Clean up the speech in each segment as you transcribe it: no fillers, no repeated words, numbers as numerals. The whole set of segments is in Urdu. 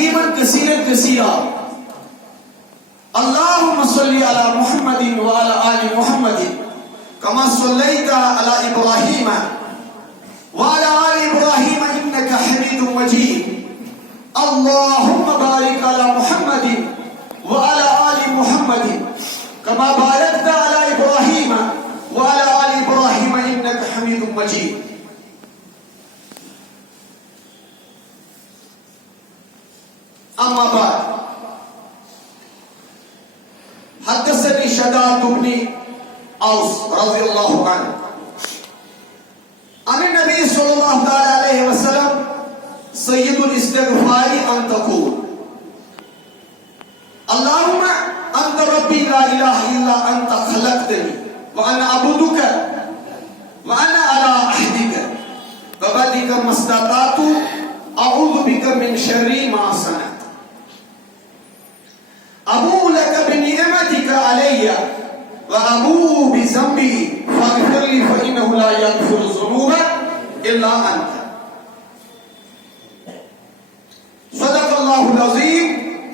تسليما كثيرا كثيرا. اللهم صل على محمد وعلى آل محمد كما صليت على إبراهيم وعلى آل إبراهيم إنك حميد مجيد. اللهم بارك على محمد وعلى آل محمد كما باركت على إبراهيم وعلى آل إبراهيم إنك حميد مجيد. أما بعد، حدثني شداد بن أوس رضي الله عنه عن النبي صلى الله عليه وسلم سيد الاستغفار أن تقول اللهم أنت ربي لا إله إلا أنت خلقتني وأنا أعبدك وأنا على عهدك ووعدك ما استطعت أعوذ بك من شر ما صنعت. أبوء لك بنعمتك علي وأبوء بذنبي فاغفر لي فإنه لا يغفر الذنوب إلا أنت. صدق الله العظيم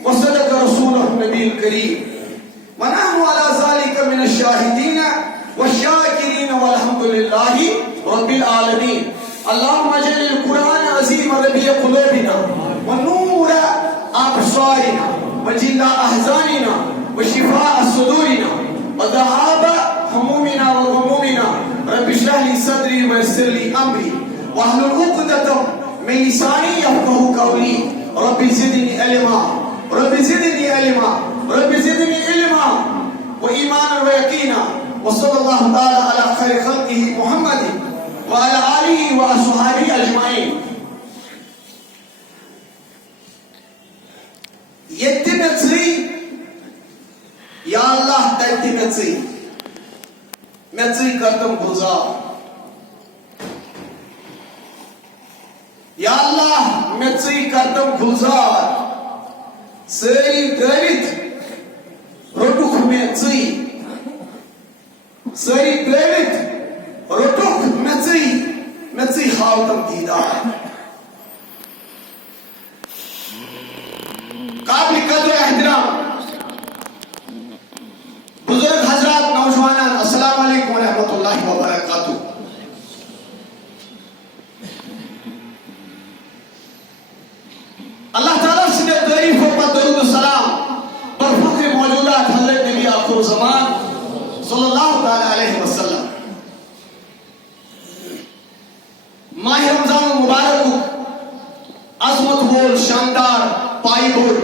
وصدق رسوله النبي الكريم ونحن على ذلك من الشاهدين والشاكرين والحمد لله رب العالمين. اللهم اجعل القرآن عظيم ربيع قلوبنا ونور أبصارنا وجلاء أحزاننا وشفاء صدورنا وذهاب همومنا وغمومنا. رب اشرح لي صدري ويسر لي أمري واحلل عقدة من لساني يفقهوا قولي. رب زدني علما رب زدني علما رب زدني علما وإيمانا ويقينا. وصلى الله تعالى على خير خلقه محمد وعلى آله وأصحابه أجمعين. يتمتري يا الله تتمتري متري كرتم گزار. یا اللہ متري كرتم گزار. سری دارت رٹوک متري سری دارت رٹوک متري خاوتم دیدار. قابل قدر احترام بزرگ حضرات نوجوانان، السلام علیکم ورحمۃ اللہ وبرکاتہ. اللہ تعالیٰ سے تعریف و درود السلام پر فخر موجودات حضرت نبی آخر زمان صلی اللہ علیہ وسلم. ماہ رمضان المبارک عظمت وول شاندار پائی بول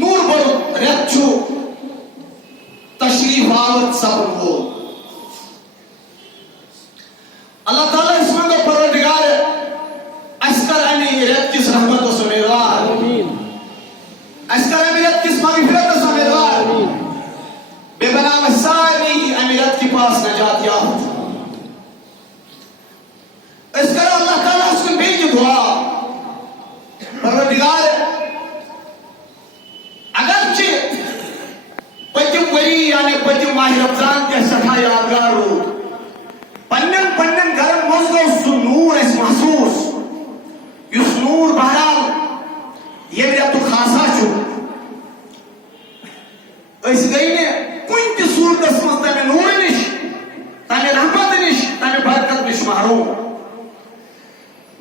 نور بول ریتچو تشریف آورد سبن وول. اللہ تعالیٰ اس میں پروردگار اسکر امی ریت کس رحمت و سمیدوار اسکر امی ریت کس مغفرت و سمیدوار بے بنام ساری امی ریت کی پاس نجات یافت. اس کرو اللہ تعالیٰ اس کو بیجی دعا پروردگار اگرچہ پتم وری یعنی پتم ماہ رمضان کے سٹھا یادگار ہو پنن گرم موزگو سو نور اس محسوس یس نور بہرحال یہ ریتو خاصا چھو اس گئی نے کوئی تی صورت اس مز تمہیں نور نش تمہیں رحمت نش تمہیں برکت نش محروم.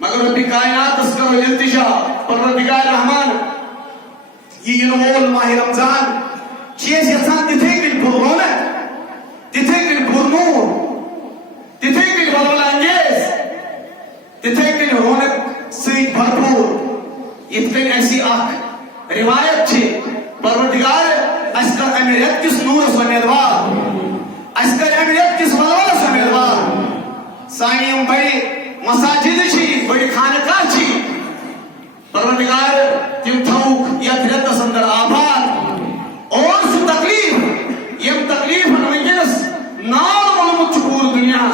مگر رب کائنات اس کا التجا پروردگار رحمان یہ انوول ماہ رمضان چیز یسان تتھے گل پر رونق تتھے گل پر نور تتھے گل بدول انگیز تتھے گل رونق سید بھرپور. اتکن ایسی آنکھ روایت چھے پروردگار اسکر امیریت کس نور سمیدوار اسکر امیریت کس بدول سمیدوار. سائنیم بڑی مساجد چھی بڑی خانقاہ چھی پروردگار تم تھوک یا تھرتس اندر آباد اور سو تکلیف یم تکلیف ونجنس نال ملمت پور دنیا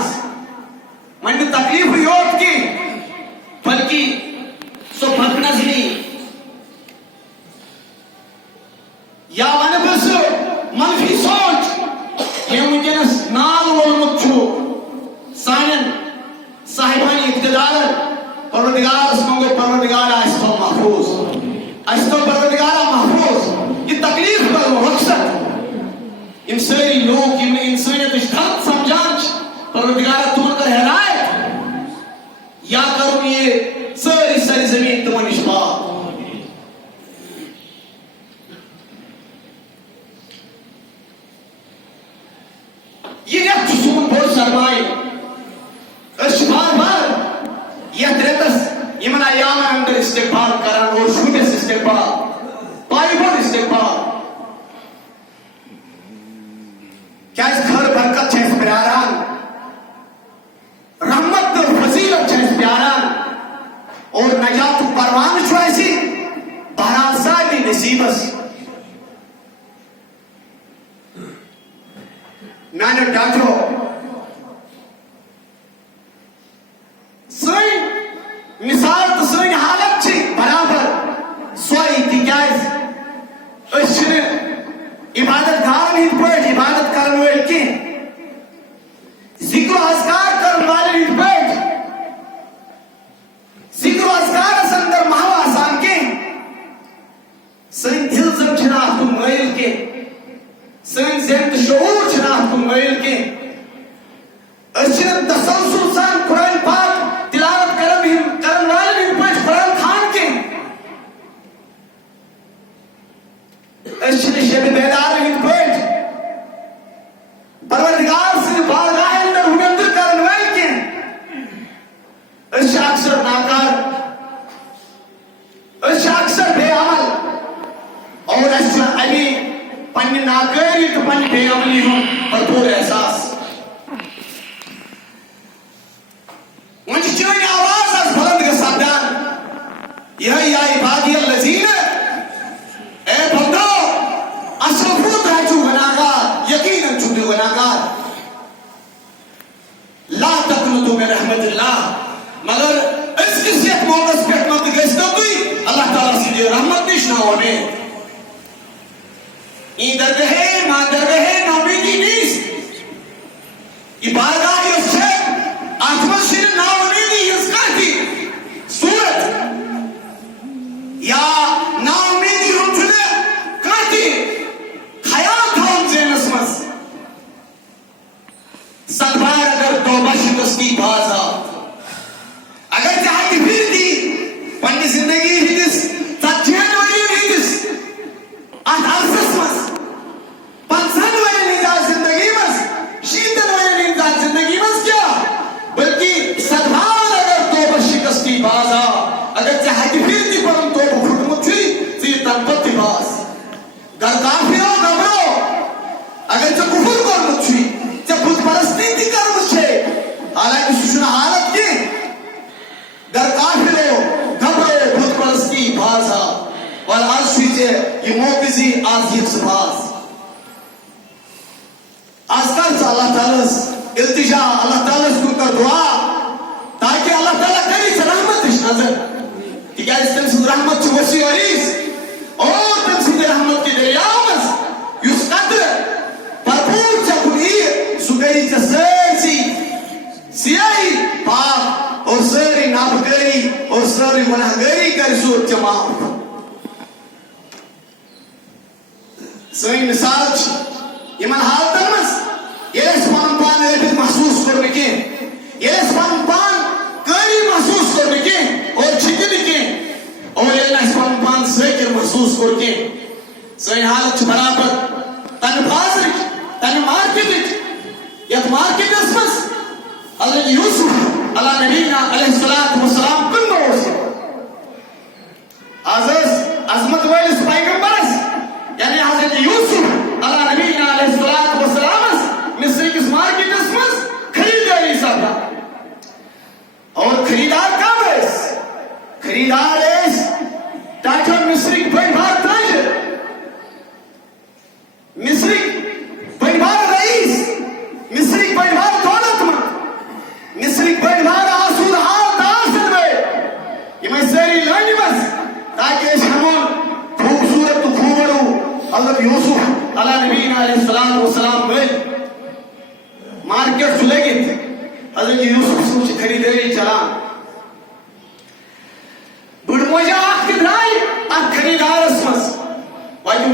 من تکلیف یوت کی بلکہ سو بدنظری یا ونبس منفی سوچ یم ونجنس نال ملمت سانن صاحبانی اقتدار پروردگار اس منگو پروردگار آئیس تو محفوظ تو پروردگارہ محفوظ یہ تکلیف کا مقصد ان ساری لوگ ان انسانیت غلط سمجھان پروردگارہ تم کر ہدایت یا کروں یہ ساری ساری زمین تمہیں نش پاک یہ ریت سون بوڑ سرمائی بار بار یہ ریتس یمن ایام اندر استغفار کران اور شوٹس استغفار پائیبون استغفار کیا اس گھر برکت چھے اس پیاران رحمت اور فضیلت چھے اس پیاران اور نجات پروان چھو ایسی بہران سالی نصیبس میں نے ڈاٹو سوئی مثال تو سوئی حالت چھی برابر سوئی تکیز اشن عبادت گار نہیں پڑھ عبادت کرن والے کی ذکر و اذکار کرن والے نہیں پڑھ ذکر و اذکار اندر محو آسان کے سوئی دل زم چھناہ تم غیر کے سن ذہن شعور چھناہ تم غیر کے اشن تسلسل سان قرآن پاک تلاوت کرن والے نہیں پڑھ قرآن خان کے اشن شب بیدار نہیں پڑھ پروردگار سے بارگاہ اندر ہمندر کرن والے کے اشن اکثر ناکار اشن اکثر بے عمل اور اشن علی پنی ناکاری تو پنی بے عملی ہوں بھرپور احساس ونچ چوئی آواز از بلند کا سادان یہ یا عبادی اللذین اے بندو اصرفوت ہے چو گناہگار یقیناً چو گناہگار لا تقنطو من رحمت اللہ مگر اس کسیت موقع پہ مت گشتو کوئی اللہ تعالیٰ سے دے رحمت نشنا ہمیں این درگاہ ما درگاہ نامیدی نیست یہ بارگاہ اس سے آتمت شیر نامیدی اس کرتی صورت یا نامیدی رجلے کرتی خیال تھا ان سے نسمس ست بار اگر توبہ شکستی بازا اگر چاہتی پھر دی پنی زندگی ہی دس ست جہن والی ہی دس آت عرصس مس پنسن والی نجات زندگی مس شیطن والی نجات زندگی مس کیا بلکہ ست بار اگر توبہ شکستی بازا اگر چاہتی پھر دی پر ان توبہ خودمت چھوئی زیر تنبت باز گر کافی ہو گبرو اگر چا کفر کرمت چھوئی چا خود پرستی تی کرمت چھے حالانکہ سوچنا حالت کی گر کافی ہو گبرو خود پرستی بازا والعرض چھوئیچے یہ موقعی آز یک سپاس آز کر چا اللہ تعالیٰ التجا اللہ تعالیٰ اس کا دعا تاکہ اللہ تعالیٰ کری سے رحمت اس نظر کہ کیا اس تم سے رحمت چھو وسی وریز اور تم سے رحمت کی دریامز یس قدر پرپور چا کنی سگئی چا سرسی سیاہی پاک اور سری نابگری اور سری منہگری کر سور چماؤ سوئی مثال یہ من حال تنمس یہ اسمان پان ایبت محسوس کرنے کے یہ اسمان پان کاری محسوس کرنے کے اور چھکنے کے اور یہ اسمان پان سیکر محسوس کرنے کے سوئی حالت برابر تن بازر تن مارکٹ یک مارکٹ اسمس اللہ یوسف اللہ نبینا علیہ السلام کن نور سے عظمت ویلس پیغمبرس یعنی حضرت یوسف اللہ نبینا علیہ السلام مصر کس مارکٹ اسمس خریداری ساتھا اور خریدار کام ہے خریدار ہے ڈاکٹر مصری بڑی بار تاجر مصری بڑی بار رئیس مصری بڑی بار دولت مند مصری بڑی بار آسود حال تاثر میں یہ میں سیری لانی بس تاکہ اس ہمون خوبصورت تو خوبرو حضرت یوسف اللہ نبینا علیہ السلام میں مارکیٹ چلے گئے تھے حضرت یوسف سوچ خریداری چلا بڑھ موجہ آخ کی درائی اب خریدار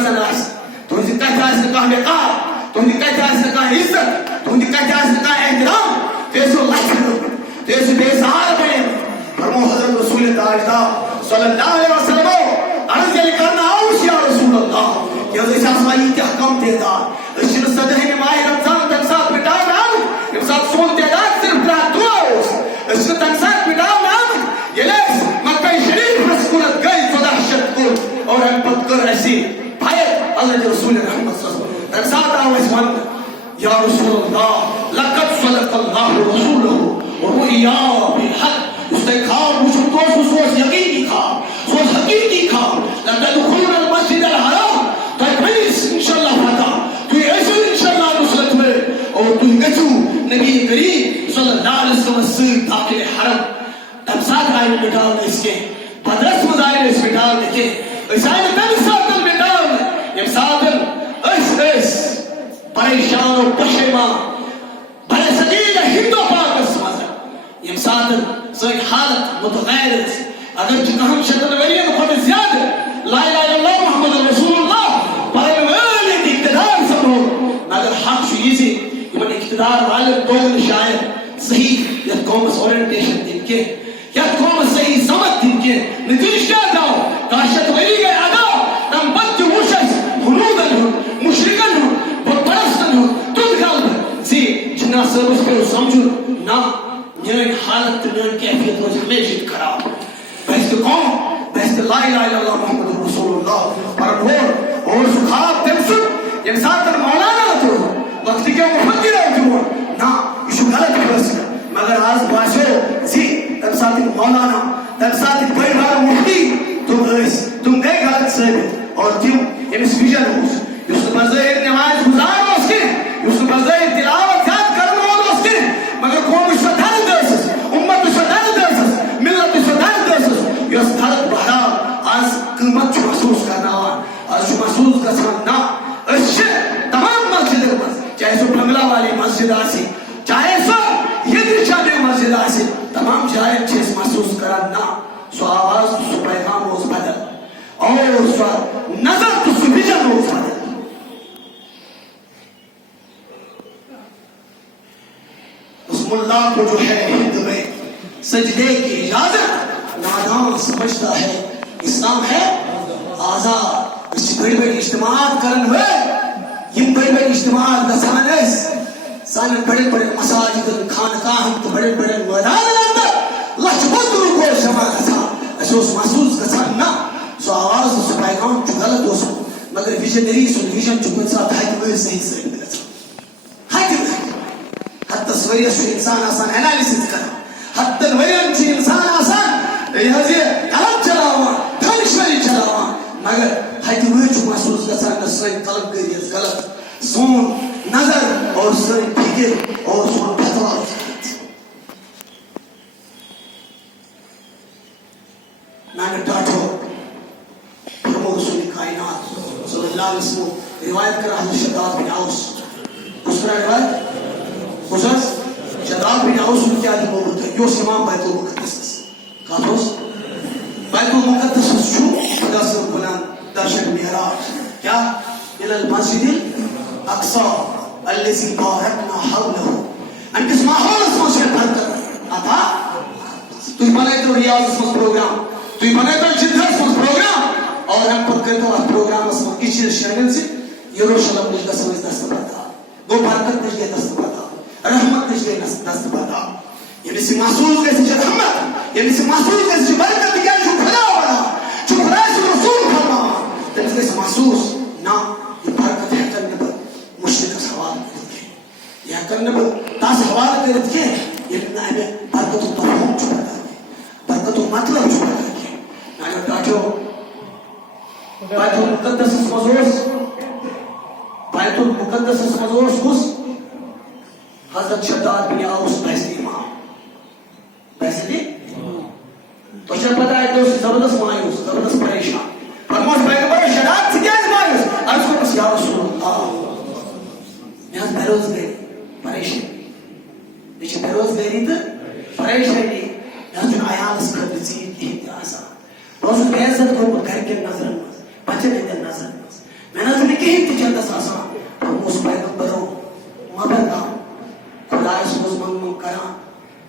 مزن آس تہذی کتھ آس نہ کانٛہہ وقار تہذی کتھ آس نہ کانٛہہ عزت تہذی کتھ آس نہ کانٛہہ احترام تُہۍ ٲسِو لچھِ تُہۍ ٲسِو بے سہار بنیمٕتۍ فرمو حضرت رسول تاجدار صلی اللہ علیہ وسلم عرض ییٚلہِ کرنہٕ آوُس یا رسول اللہ کیٛازِ أسۍ آسان ییٖتیاہ کم تعداد أسۍ چھِنہٕ 17 ماہِ رمضان تمہِ ساتہٕ مٹاونہٕ آمٕتۍ ییٚمہِ ساتہٕ سون تعداد صرف 3 اوس أسۍ چھِنہٕ تمہِ ساتہٕ مٹاونہٕ آمٕتۍ ییٚلہِ أسۍ مکہ شریٖفس کُنتھ گٔے 1400 کُن اور اَمہِ پتہٕ کٔر اَسہِ بیعت حضرت رسول رحمت صلی اللہ علیہ وسلم تمہِ ساتہٕ آو اَسہِ وننہٕ یا رسول اللہ لقد صدق اللہ رسولہ ورؤیا بالحق اس نے خواب وچھن تو سو یقینی خواب سو حقیقی خواب لتدخلون المسجد الحرام تو پھر انشاءاللہ فتح تو ایسے انشاءاللہ نصرت میں اور تو گچو نبی کریم صلی اللہ علیہ وسلم سے داخل حرم تم ساتھ آئے مٹاؤ اس کے بدرس مزائل اس مٹاؤ کے اس آئے تم ساتھ مٹاؤ یم ساتھ اس پریشان و پشیمان بھلے سدید ہندو پاک اس مذہب یم ساتھ سوئی حالت متغیر اگر چکہم شدن ورین خود زیادہ لا الہ الا اللہ محمد رسول اللہ پر ویلید اقتدار سمو مگر حق شو یہ سے یمن اقتدار والے دوگل شاید صحیح یا قومس اورینٹیشن دن کے یا قومس صحیح سمت دن کے نتیج کیا داؤ کاشت ولی گئے ادا نم بد وشس حنودن ہو مشرکن ہو بطرستن ہو تد قلب زی جنا سرس پر سمجھو نا میری حالت میری کیفیت روز ہمیشہ خراب بہست قوم بہست لا الہ الا اللہ محمد رسول اللہ پر اور سخاب تمسک یم ساتھ مولانا تو وقت کے مفکر ہے نا یہ غلط بس مگر آج باشو زی تم ساتھ مولانا تم ساتھ بڑی بار مفتی تم گئے غلط ثابت اور تم امس ویژن ہوس اس بظاہر نماز گزار ہو کے اس بظاہر تلاوت یاد کرنا ہو اس کے مگر قوم شدان دس امت شدان دس ملت شدان دس یس دھرت بہرا آج قیمت محسوس کرنا آج محسوس کرنا نا اس تمام مسجد چاہے سو بنگلہ والی مسجد آسی چاہے سو یہ شادی مسجد آسی تمام جائے چیز محسوس کرنا سو آواز سو پیغام روز بدل اور سو نظر تو سو ویژن روز بدل اس ملا کو جو ہے ہند میں سجدے کی اجازت نادان سمجھتا ہے اسلام ہے آزاد اس بڑی بڑی اجتماعات کرن ہوئے یہ بڑی بڑی اجتماعات گسان اس سان بڑے بڑے مساجد خانقاہ تو بڑے بڑے میدان اندر لچبت کو شما گسان اس محسوس گسان نہ سو آواز سو پیغام جو غلط ہو سو مگر ویژنری سو ویژن جو کچھ ساتھ ہے وہ صحیح صحیح گسان ہے حتی سوریہ سو انسان آسان انالیسس کرنا حتی الویرن چی انسان آسان یہ قلب چلاوا دانشوری چلاوا مگر حتی وہ جو محسوس گسان سوئی قلب گریز غلط سون نظر اور سوئی فکر اور سون فتوہ میں نے ڈاٹھو پرمو رسول کائنات صلی اللہ علیہ وسلم روایت کر حضرت شداد بن عوس اس طرح روایت حضرت شداد بن عوس ان کیا دی موجود ہے یوس امام بیت المقدس کاتوس بیت المقدس شو خدا سے بلان درشن معراج کیا الى المسجد الاقصى الذي باركنا حوله ان کس ماحول اس میں برکت عطا تو بنے تو ریاض اس پروگرام تو بنے تو جدت اس پروگرام اور ہم پر کرتے ہیں پروگرام اس میں اس شامل سے یروشلم میں دس دست پتا وہ برکت میں دست پتا رحمت میں دست پتا یہ بھی محسوس کیسے رحمت یہ بھی محسوس کیسے برکت کیا جو خدا والا جو خدا سے رسول فرما تو اس سے محسوس نہ یہ برکت ہے کرنے پر مشرک کا سوال کرتے یہ کرنے پر تاس حوال کرتے یہ برکت و تفہم جو بتا برکت و مطلب جو بتا میں ڈاٹو بیت المقدس مزورس کس حضرت شداد بن عوس بحثی امام بحثی تو شاید پتا ہے کہ اس زبردست مایوس زبردست پریشان فرموش پیغمبر شداد سے کیا مایوس عرض کو بس یا رسول اللہ میں از بیروزگاری پریشانی لیکن بیروزگاری تو پریشانی میں چون آیالس کر بزیر احتیاز روز بیعزت کو گھر کے نظر بچے کے نظر کران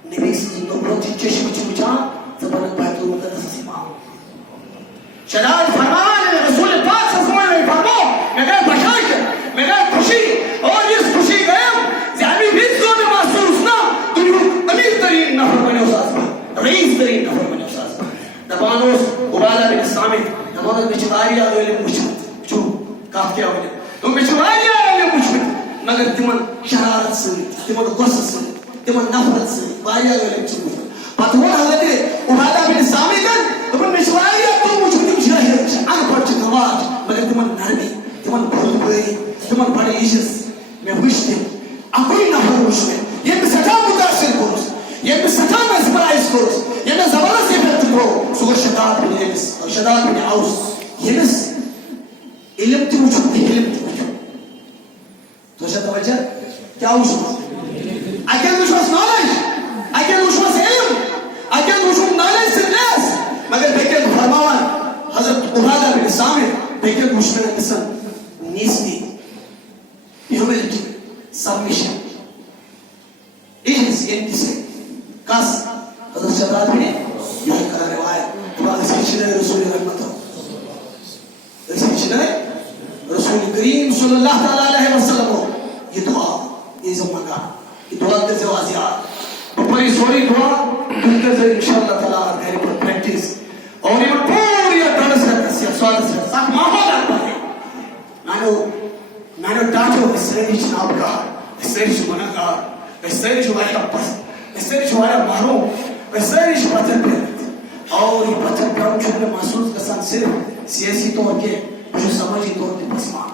نبی سن نبوت چشم وچان زبان بیت المقدس امام شداد فرمان رسول پاک صلی اللہ علیہ وسلم فرمو میں گئے بشاشت میں گئے خوشی اور اس خوشی گئے زیادی بھی میں محسوس نہ دنیا امیر ترین نفر بنے اساس رئیس ترین نفر بنے اساس دبانوس عبادہ بن سامت دبانوس بچواری آگولی مجھت جو کاف کیا ہوئے تو بچواری آگولی مجھت مگر تمن شرارت سے تمن غصہ سے تمن نفرت سے واری آگولی مجھت پتہ وہ حضرت عبادہ بن سامت تمن بچواری آگولی مجھت جاہر ان پڑھ نواز مگر تمن نرمی تمن بھول بھئی تمن بڑی عزت میں وشتے اکوئی نفر وشتے یہ میں سٹھا متاثر کرس یہ میں سٹھا میسمرائز کرس یہ میں زبردست افیکٹ کرو سو شداد بن ایمس شداد بن اوس یمس علم تی وچھو علم تی وچھو تو شاید توجہ کیا وچھو اکیل وچھو اس نالج اکیل وچھو اس علم اکیل وچھو نالج سے نیس مگر بیکل فرماوان حضرت عبادہ بن سامت بیکل وچھو نسن نیستی humility, submission. Is in this kas حضرت شداد میں یہ کرا روایت تو اس کی چنے رسول رحمت اس کی چنے رسول کریم صلی اللہ تعالی علیہ وسلم یہ دعا یہ زمانہ یہ دعا کے جوازیات بڑی سوری دعا دل سے انشاءاللہ تعالی گھر پر پریکٹس اور یہ پوری درس ہے سوال سے سب ماحول آتا ہے میں نے ڈاٹو اس سے جناب کا اس سے گناہ گار اس سے ہمارا پس اس سے ہمارا محروم اس سے بچن پہ اور یہ بچن پہ ہم چھوٹے محسوس کسان صرف سیاسی طور کے مجھے سماجی طور کے پسمان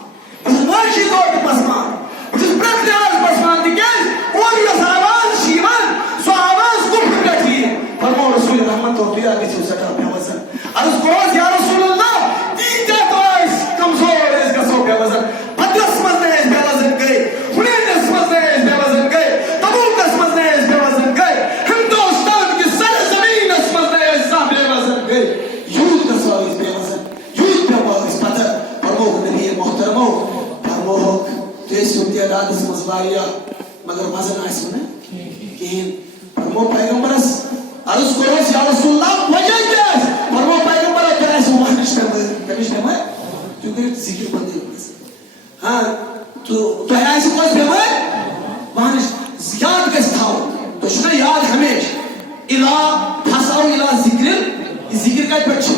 مجھے معاشی طور کے پسمان مجھے پرکتیاز پسمان دیکھیں اور یہ آواز شیمان سو آواز کو پھر بیٹھی ہے فرمو رسول رحمت اور دیا کسی سٹا بے وزن عرض کروز یا رسول اللہ دیتے تو اس کمزور اس کا سو بے وزن پدرس مزنے اس بے وزن گئے ہنین اس مزنے اس بے وزن گئے تبوک اس مزنے اس بے وزن گئے ہندوستان کی سرزمین اس مزنے اس بے وزن گئے یود کا سو اس بے وزن یود پہ وہ اس پتر فرمو نبی محترمو فرمو تو اس سنتی اداد اس مزبائیہ مگر مزن آئے سنے کہ فرمو پیغمبرس عرض کروز یا رسول اللہ وجہ کیا ہے فرمو پیغمبر کیا ہے سو وحنش پہ میں کیونکہ ذکر بندی ہوگی ہاں تو ایسے کوئی بیمار وہاں یاد کس تھاو تو شنا یاد ہمیش الہ پھساو الہ ذکر کا پچھ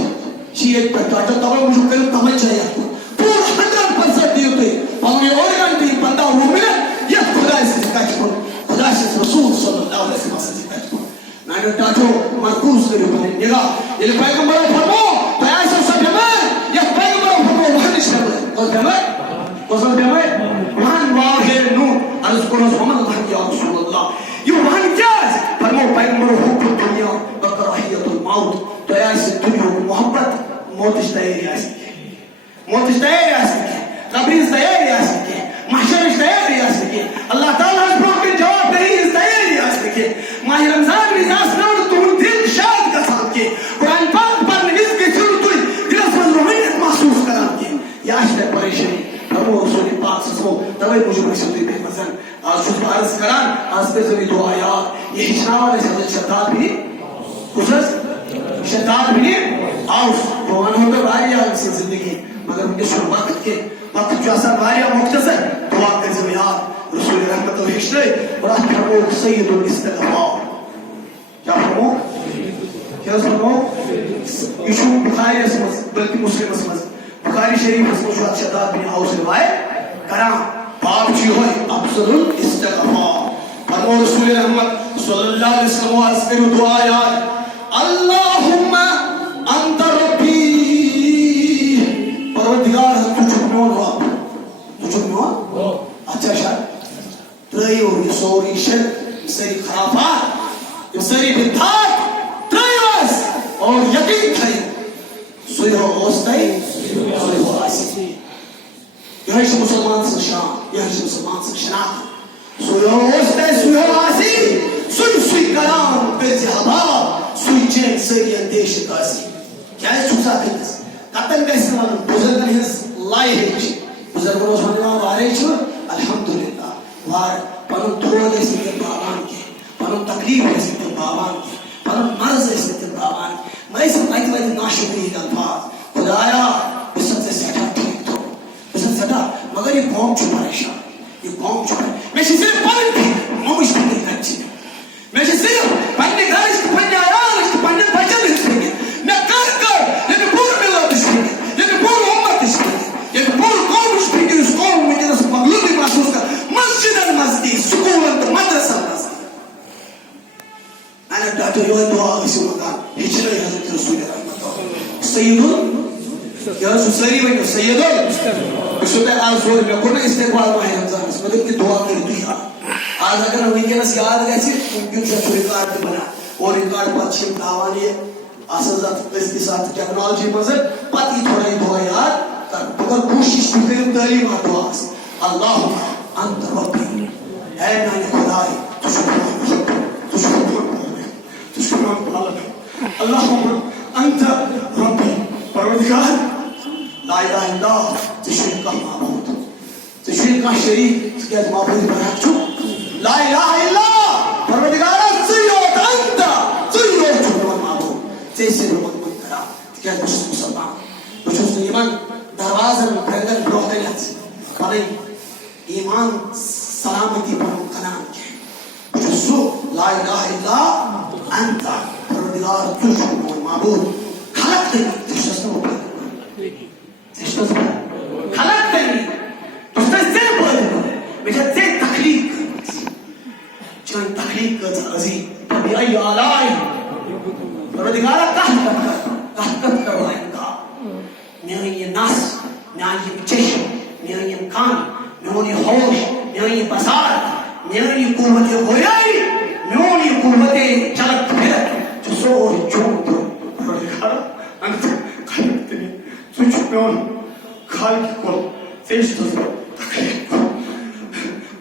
ایک پر تو تبا مجھو کرو توجہ یا پور 100% دیو تے پاؤنے اورگان دی بندہ مومن یا خدا سے کچھ کن خدا سے رسول صلی اللہ علیہ وسلم سے کچھ کن میں نے ڈاٹو مرکوز کرو بنے نگاہ یہ پیغمبر فرمو تو ایسے سب بیمار یا پیغمبر فرمو وحنش نبو تو بیمار وصل بیمار وہاں واغیر نور عرض کروز ومن اللہ یا رسول اللہ یہ وہاں کیا فرمو پیغمبر حب الدنیا وکراہیت الموت تو ایسے دنیا محبت موتش تیاری آ سکے موتش تیاری آ سکے قبریز تیاری آ سکے محشرش تیاری آ سکے اللہ تعالیٰ اس بروکن جواب نہیں اس تیاری آ سکے ماہ رمضان رضاس نور تم دل شاد کا ساتھ کے قرآن پاک پر نگز کے چھوڑ توی دل اس من روحیت محسوس کرام کے یا اشتر پریشنی فرمو رسول پاک سسو توائی مجھو رسولی بے مزن آج شد عرض کران آج پر زمین دعا یاد یہ ہشناوہ نے حضرت شداد بھی خصوص شداد بھی آؤس روحان ہوتا بھائی آگ سے زندگی مگر ان کے شروع وقت جو اثر بھائی مختصر دعا کر زمین یاد رسول رحمت و حشنی اور آج فرمو سید الاستغفار کیا فرمو کیا فرمو ایشو بخاری اسمس بلکہ مسلم اسمس بخاری شریف اسمس جو شداد بھی آؤس روایت کرام باب چی ہوئی افضل الاستغفار فرمو رسول رحمت صلی اللہ علیہ وسلم و اسکر دعا یاد اللہم انت ربی پروردگار تو چھپنون رب تو چھپنون اچھا شاید ترائیو یہ سوری شرک یہ سری خرافات یہ سری بدھات ترائیوز اور یقین تھائی سوئی ہو اوسطائی سوئی ہو آسی یہ ہے مسلمان سے شام یہ ہے مسلمان سے شناخت سوئی ہو اوسطائی سوئی ہو آسی سوئی کلام پر زہباب سوئی چین سری اندیش کاسی کیا ہے چھوسا کنس قتل کا استعمال بزرگن ہز لائی ہے بزرگن اس منوان وارے چھو الحمدللہ وار پنو تھوڑے سے کے باغان کے پنن تکلیف ٲسۍ تِم باوان کینٛہہ پنُن مرض ٲسۍ تِم باوان مےٚ ٲسۍ اَتہِ وَتہِ ناشُکری الفاظ خۄدایا بہٕ چھُسَتھ ژےٚ سٮ۪ٹھاہ ٹھیٖک تھوٚو بہٕ چھُسَتھ سٮ۪ٹھاہ مگر یہِ قوم چھُ پریشان یہِ قوم چھُ مےٚ چھِ صرف پنٕنۍ فِکر مومٕچ فِکر کَتہِ چھِ مےٚ چھِ صرف پننہِ گرٕچ تہٕ پننہِ عیالٕچ تہٕ پننٮ۪ن بچن ہٕنٛز فِکر مےٚ کر ییٚلہِ پوٗرٕ مِلٲتٕچ فِکر ییٚلہِ پوٗرٕ اُمتٕچ فِکر ییٚلہِ پوٗرٕ قومٕچ فِکر یُس قوم وٕنکٮ۪نس مغلوٗبی محسوٗس کر مسجدن منٛز تہِ سکوٗلن تہٕ مدرسن منٛز میانہِ ڈاکٹر یِہوے دعا ٲسِو منگان ہیٚچھنٲیِو حضرت رسول سیدُل یہِ حظ چھُ سٲری ؤنِو سیدُل بہٕ چھُسو تۄہہِ آز سورُے مےٚ کوٚر نہٕ استقبال ماہِ رمضانس مےٚ دوٚپ کہِ دعا کٔرِو تُہۍ یاد آز اگر نہٕ وٕنکٮ۪نس یاد گژھِ وٕنکٮ۪ن چھُ رِکاڈ تہِ بنان اور رِکاڈ پتہٕ چھِ یِم تھاوان یہِ آسان اتھ أزکِس اتھ ٹیکنالجی منٛز پتہٕ یی تھوڑا یہِ دعا یاد کرنہٕ بہٕ کرٕ کوٗشش تُہۍ کٔرِو تعلیٖم اتھ دعاہس اللہُمہ انت ربی اے میانہِ خۄداے ژٕ چھُکھ میون پالن اللہُمہ انت ربی پروردگار لا الہ الا اللہ ژےٚ چھُے نہٕ کانٛہہ معبوٗد ژےٚ چھُے نہٕ کانٛہہ شریٖک تِکیازِ معبوٗد برحق چھُ لا الہ الا اللہ پروردگارا ژٕے یوت انت ژٕے یوت چھُکھ میون معبوٗد ژے ٲسۍ بہٕ منگمت کران تِکیازِ بہٕ چھُس مُسلمان بہٕ چھُس نہٕ یِمن دروازن برٛنٛگن برٛونٛہہ کَنٮ۪تھ پنٕنۍ ایمان سلامتی پنُن کٕنان کینٛہہ بہٕ چھُس سُہ لا الہ الا انت پروردگار ژٕ چھُکھ میون معبوٗد خلق کٔرِتھ ژےٚ چھُس نہٕ بہٕ خلق کٔرِتھ بہٕ چھُس ژےٚ پٲدٕ کوٚرمُت مےٚ چھےٚ ژےٚ تخلیٖق کٔرمٕژ چٲنۍ تخلیٖق کۭژاہ عظیٖم فبأي آلاء پروردگارا کتھ کتھ کرو انکار میٲنۍ یہِ نس میٲنۍ یِم چشم میٲنۍ یِم کن میون یہِ ہوش میٲنۍ یہِ بصارت میٲنۍ یہِ قوت گویایی میون یہِ قوت چلک پھرت چھُ سورُے چون پروردگارا انت خلقتنی ژٕ چھُکھ میون خالق کُل ژےٚ چھُس بہٕ تخلیٖق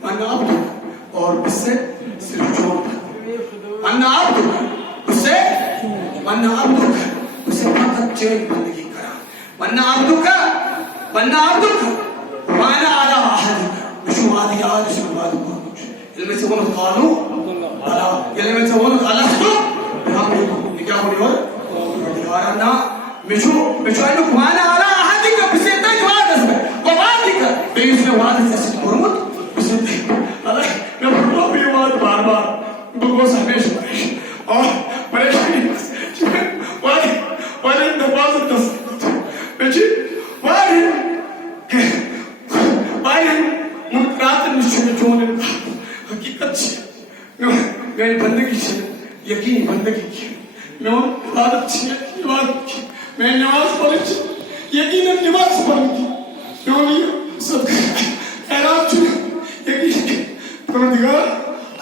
وَنہٕ عبدُک اور بہٕ سے صرف چون وَنہٕ عبدُک بہٕ سے وَنہٕ عبدُک بہٕ سے فقط چٲنۍ بندگی کران وَنہٕ عبدُک وَنہٕ عبدُک وَنہٕ علی عہدِک مےٚ چھُ وعدٕ یاد یُس مےٚ وعدٕ کوٚرمُت چھُ ییٚلہِ مےٚ ژےٚ ووٚنُکھ قالوٗ بلا ییٚلہِ مےٚ ژےٚ ووٚنُکھ الستُ برابرکُم یہِ کیٛاہ ووٚن یورٕ پروردگارا نہ مےٚ چھُ امیُک وعدٕ علی عہدِک بہٕ چھُسے تٔتھۍ وعدس پٮ۪ٹھ وعدِک بیٚیہِ یُس مےٚ وعدٕ ژےٚ سۭتۍ کوٚرمُت بہٕ چھُسے مےٚ پھٕٹرو یہِ وعدٕ بار بار بہٕ گوس ہمیشہٕ پریشان اور پریشٲنی منٛز چھِ مےٚ واریاہ حفاظتس مےٚ چھِ واریاہن راتن نِش چھُ مےٚ چون حقیٖقت چھِ میٲنۍ بندگی چھِ یقیٖنی بندگی کینٛہہ میون عبادت چھِ یقیٖنی عبادت کینٛہہ میٲنۍ نماز پرٕنۍ چھِ یقیٖنن نماز پرٕنۍ کینٛہہ میون یہِ صدقہٕ خیرات چھُ یقیٖنی پروردگار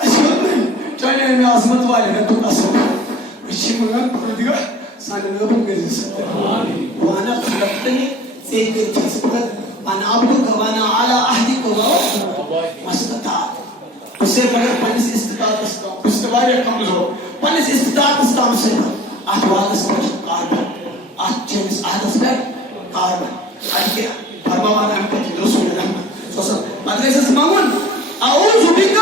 اَسہِ ووٚن نہٕ چانہِ اَمہِ عظمت والہِ رٮ۪تُک اصل أسۍ چھِ منگان پروردگار سانہِ غٲبن کٔرۍ زِ وَنہ خلقتنی ژےٚ کٔرۍ چھَس بہٕ وَنہٕ عبدُک وَنہٕ علی عہدِک مستطاعت بہٕ چھُسے مگر پننِس استطاعتس تام بہٕ چھُس واریاہ کمزور پننِس استطاعتس تام چھُسے بہٕ اتھ وعدس پٮ۪ٹھ قٲبِل اتھ چٲنِس عہدس پٮ۪ٹھ قٲبِل ادٕ کیٛاہ فرماوان امہِ پتہٕ رسول رحمت پتہٕ گژھِ اَسہِ منگُن اعوذ بِکَ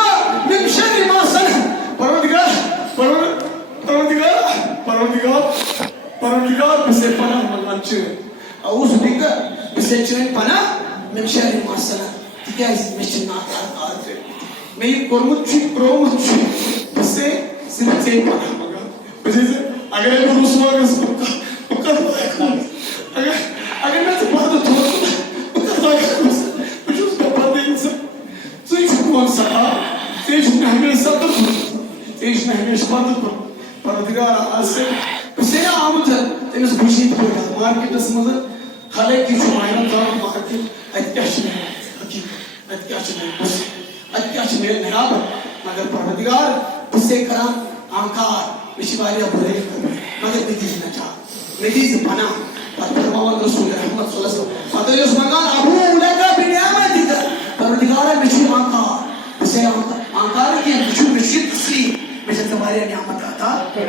مِن شَرِّ مَا صَنَعَ پروردگار بہٕ چھُسے پناہ منگان چٲنۍ اعوذ بِکَ بہٕ چھُسے چٲنۍ پناہ مِن شَرِّ مَا صَنَعَ تِکیازِ مےٚ چھِ ناکار کار کٔرمٕتۍ مےٚ یہِ کوٚرمُت چھُ پرٛومُت چھُ بہٕ چھُسے صرف ژےٚ پناہ منگان بہٕ چھُسے اگرے بہٕ رُسوا گژھٕ بہٕ کتھ لایق اگر مےٚ ژٕ پردٕ تھوٚوُتھ بہٕ کتھ لایق روزٕ بہٕ چھُس مےٚ پردٕ اِنسان ژٕے چھُکھ میون سہار ژےٚ چھُکھ مےٚ ہمیشہٕ صدر کوٚرمُت ژےٚ چھُکھ مےٚ ہمیشہٕ پردٕ کوٚرمُت پروردگارا آز سے بہٕ چھُسے نا آمُت تٔمِس خوشی پٲٹھۍ مارکیٹس منٛز حالانکہِ چھُ ماہِ رمضان مارکیٹ اتہِ کیٛاہ چھِ مےٚ حقیٖقت اتہِ کیٛاہ چھِ مےٚ غصہٕ اتہِ کیٛاہ چھِ مےٚ نیابت مگر پروردگار بہٕ چھُسے کران آنکار مےٚ چھِ واریاہ بُرٲیی کٔرمٕژ مگر مےٚ دِژ نجات مےٚ دِژ پناہ پتہٕ فرماوان رسول رحمت صلی اللہ علیہ وسلم پتہٕ ٲسۍ منگان ابوٗ لَکَ بِنعمتِکَ پروردگارا مےٚ چھُ آنکار بہٕ چھُسے آنکار کینٛہہ مےٚ چھُ یہِ تسلیٖم مےٚ چھےٚ ژےٚ واریاہ نعمت عطا مےٚ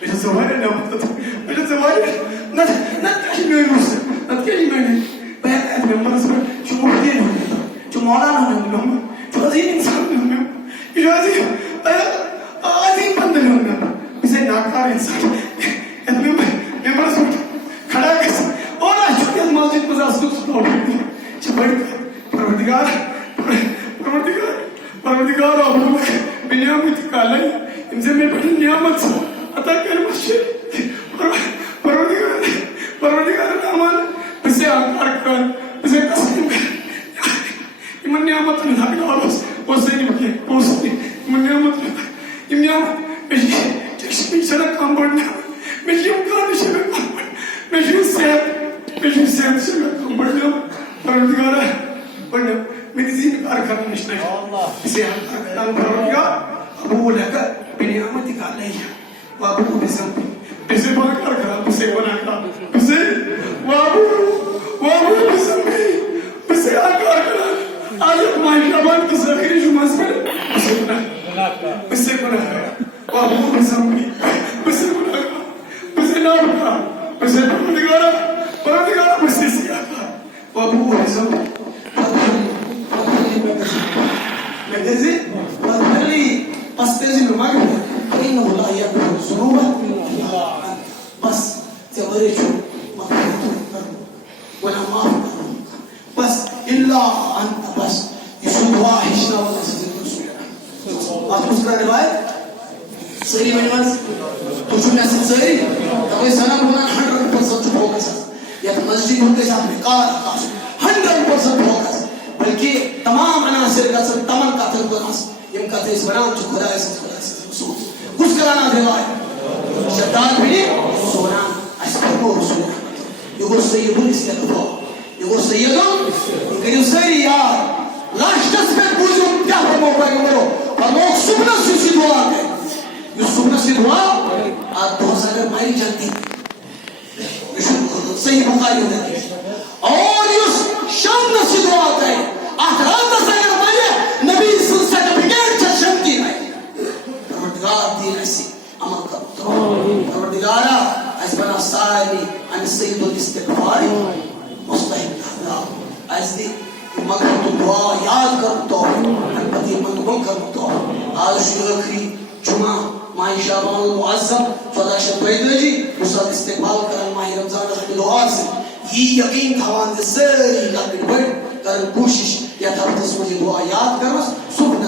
چھےٚ ژےٚ واریاہ نعمت عطا مےٚ چھےٚ ژےٚ واریاہ نتہٕ کیٛاہ چھِ میٲنۍ رُسہٕ نتہٕ کیٛاہ چھِ میٲنۍ بہٕ ہٮ۪کہٕ اَتھ ممبرس پٮ۪ٹھ چھُ مُفتی ہُنٛد چھُ مولانا ہُنٛد ممبر چھُ عظیٖم اِنسان ہُنٛد ممبر یہِ چھُ عظیٖم پروردگار انسان میں بڑا کھڑا گس اور چھوٹی مسجد میں اس کو سپورٹ چپڑ پروردگار پروردگار ابو بنیامت کالای ان سے میں بڑی نعمت عطا کر مجھے پروردگار نامان بسے آنکار کر بسے تسلیم کر ایمان نعمت میں دھاگی آلوس وہ سے نہیں بکے وہ سے نہیں ایمان نعمت میں چکشمی شرک کام بڑھنا میں امکان شرک کام بڑھنا میں صحت شرک کام بڑھنا پروردگار بڑھنا میں تزین کار کرنا نشنا بسے آنکار کرنا پروردگار ابو لکا بنیامت کالای وابو بزنبی بسے بانکار کرا بسے بناکا بسے وابو بزنبی بسے آنکار کرا آج اپمائی شابان کی ساکری جمعز پر بسے بناکا وابو بزنبی بسے بناکا بسے نامکا بسے پروردگارا بسے سیاکا وابو بزنبی میں دیزی وابرلی پس تیزی میں مانگا فإنه لا يغفر الذنوب بس تبرجوا مغفرة ولا معافى بس إلا أنت بس يسوع واحشنا ولا سيد رسولنا ما تذكر الرواية صحيح من المنزل تشوف ناس صحيح تقول سلام هنا 100% فوكس يا مسجد ہوتے ساتھ میں قال 100% فوكس بلکہ تمام عناصر کا سب تمام کا تنقص ان کا اس بنا جو خدا سے کچھ کرانا دیوائے شیطان بھی سونان اشترکو رسولنا يقول سيد الاستغفار يقول سيد يقول سيد يار لاش تثبت بوزم تحت موقع يمرو فالوق سبنا سيسي دعا ہے یہ سبنا سی دعا آج بہت ساگر مائی جلتی صحیح بخاری ہوتا ہے اور یہ شامنا سی دعا ہے آترات ساگر مائی نبی سرٹیفکیٹ چشمتی ہے پروردگار دین ایسی عمل کرتا پروردگارا از بنا سائلی عن سید الاستغفار مستحق از دی مگر تو دعا یاد کرتا البتی منگل کرتا آج شیخی جمعہ ماہی شابان المعظم 14 جی اسد استقبال کرن ماہی رمضان رحمت دعا سے یہ یقین تھوان دے سری لکڑ بڑھ کرن کوشش یا تھا مجھے دعا یاد کرنا صبح